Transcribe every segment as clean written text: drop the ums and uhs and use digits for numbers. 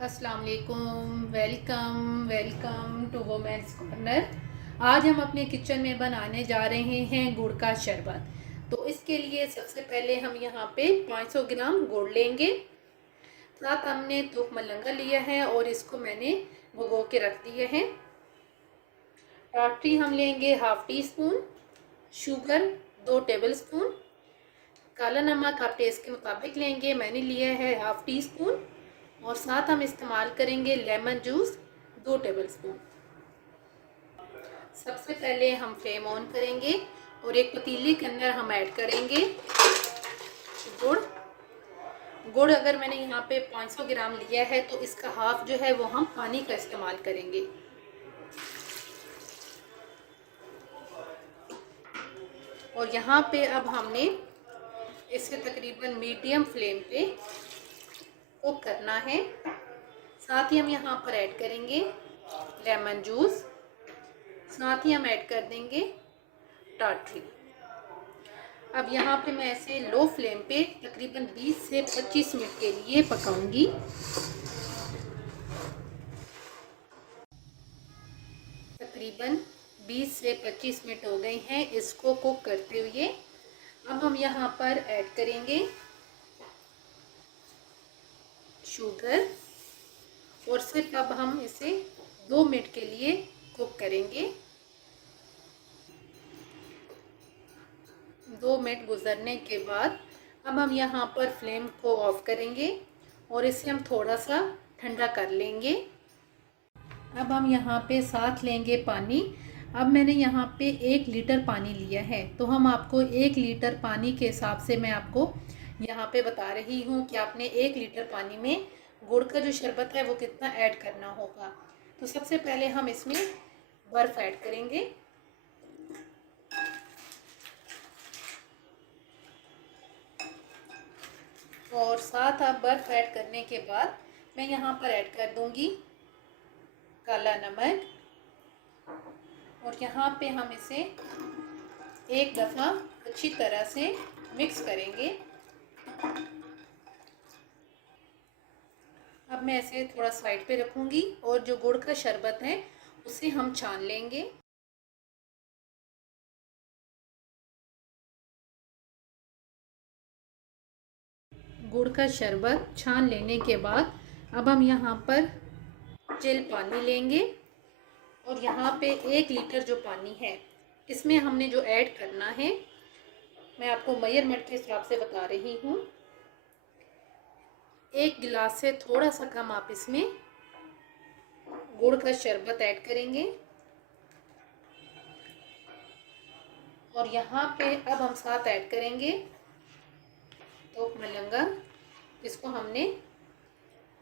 अस्सलाम वालेकुम। Welcome to women's corner. आज हम अपने किचन में बनाने जा रहे हैं गुड़ का शरबत। तो इसके लिए सबसे पहले हम यहाँ पे 500 ग्राम गुड़ लेंगे। साथ हमने तुख मलंगा लिया है और इसको मैंने भिगो के रख दिया है। टाटरी हम लेंगे half tea spoon, sugar 2 table spoon, काला नमक आप टेस्ट के मुताबिक लेंगे, मैंने लिया है हाफ टी स्पून, और साथ हम इस्तेमाल करेंगे लेमन जूस 2 टेबल स्पून। सबसे पहले हम फ्लेम ऑन करेंगे और एक पतीले के अंदर हम ऐड करेंगे गुड़। गुड़ अगर मैंने यहाँ पे 500 ग्राम लिया है तो इसका हाफ जो है वो हम पानी का इस्तेमाल करेंगे। और यहाँ पे अब हमने इसे तकरीबन मीडियम फ्लेम पे कुक करना है। साथ ही हम यहाँ पर ऐड करेंगे लेमन जूस, साथ ही हम ऐड कर देंगे टाटरी। अब यहाँ पे मैं इसे लो फ्लेम पे तकरीबन 20 से 25 मिनट के लिए पकाऊंगी। तकरीबन 20 से 25 मिनट हो गए हैं इसको कुक करते हुए। अब हम यहाँ पर ऐड करेंगे शुगर और सिर्फ अब हम इसे 2 मिनट के लिए कुक करेंगे। 2 मिनट गुजरने के बाद अब हम यहाँ पर फ्लेम को ऑफ करेंगे और इसे हम थोड़ा सा ठंडा कर लेंगे। अब हम यहाँ पे साथ लेंगे पानी। अब मैंने यहाँ पे 1 लीटर पानी लिया है, तो हम आपको 1 लीटर पानी के हिसाब से मैं आपको यहाँ पे बता रही हूँ कि आपने 1 लीटर पानी में गुड़ का जो शरबत है वो कितना ऐड करना होगा। तो सबसे पहले हम इसमें बर्फ़ ऐड करेंगे। और साथ आप बर्फ़ ऐड करने के बाद मैं यहाँ पर ऐड कर दूँगी काला नमक, और यहाँ पे हम इसे एक दफ़ा अच्छी तरह से मिक्स करेंगे। अब मैं इसे थोड़ा साइड पे रखूँगी और जो गुड़ का शरबत है उसे हम छान लेंगे। गुड़ का शरबत छान लेने के बाद अब हम यहाँ पर चिल पानी लेंगे और यहाँ पे 1 लीटर जो पानी है इसमें हमने जो ऐड करना है मैं आपको मेजरमेंट के हिसाब से बता रही हूँ। 1 गिलास से थोड़ा सा कम आप इसमें गुड़ का शरबत ऐड करेंगे। और यहाँ पे अब हम साथ ऐड करेंगे तो मलंगा, इसको हमने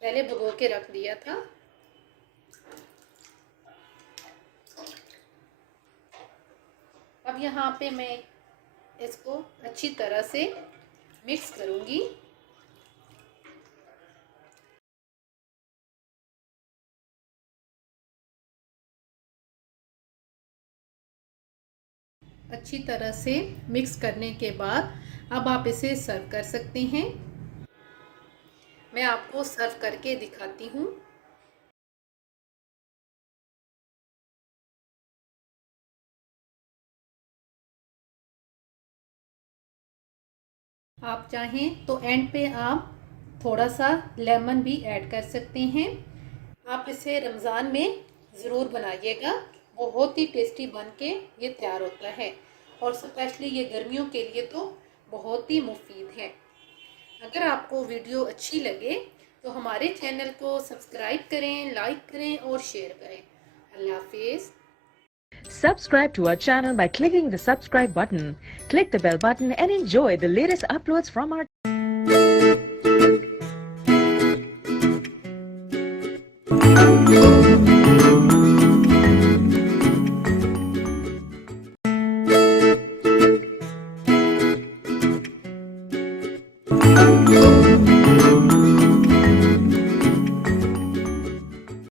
पहले भिगो के रख दिया था। अब यहाँ पे मैं इसको अच्छी तरह से मिक्स करूँगी। अच्छी तरह से मिक्स करने के बाद अब आप इसे सर्व कर सकते हैं। मैं आपको सर्व करके दिखाती हूँ। आप चाहें तो एंड पे आप थोड़ा सा लेमन भी ऐड कर सकते हैं। आप इसे रमज़ान में ज़रूर बनाइएगा, बहुत ही टेस्टी बन के ये तैयार होता है और स्पेशली ये गर्मियों के लिए तो बहुत ही मुफीद है। अगर आपको वीडियो अच्छी लगे तो हमारे चैनल को सब्सक्राइब करें, लाइक करें और शेयर करें। अल्लाह हाफिज़। Subscribe to our channel by clicking the subscribe button. Click the bell button and enjoy the latest uploads from our channel.